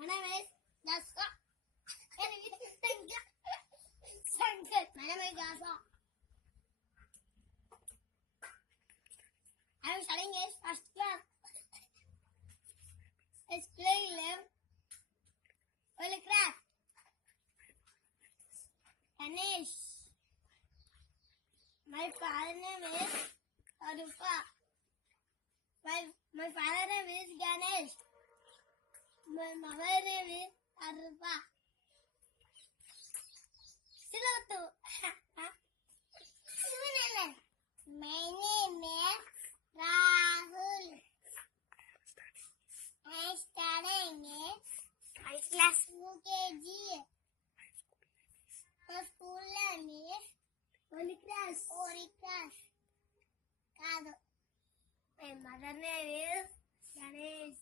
My name is Jasper. My name is Jasper. I am studying in first class. It's playing them. Holy crap. Ganesh. My father name is Arupa. My father name is Ganesh. My mother name is Arupa. Silotu. My name is Rahul. I studying in class UKG. My school name is Holy Cross. Kado. My mother name is Ganesh.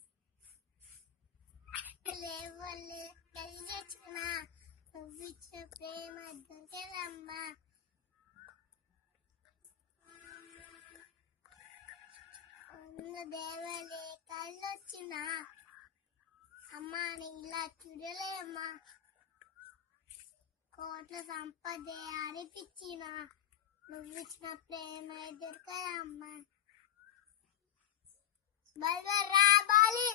Level కలిగొచ్చిన నువ్విచ్చిన ప్రేమ దొరకదమ్మా. ఉన్న దేవలే కళ్ళొచ్చిన అమ్మా ఇలా చూడలేమ్మా. కోట్ల సంపదే అరిపించిన నువ్విచ్చిన ప్రేమ దొరకదమ్మా. బల్వరా Bali.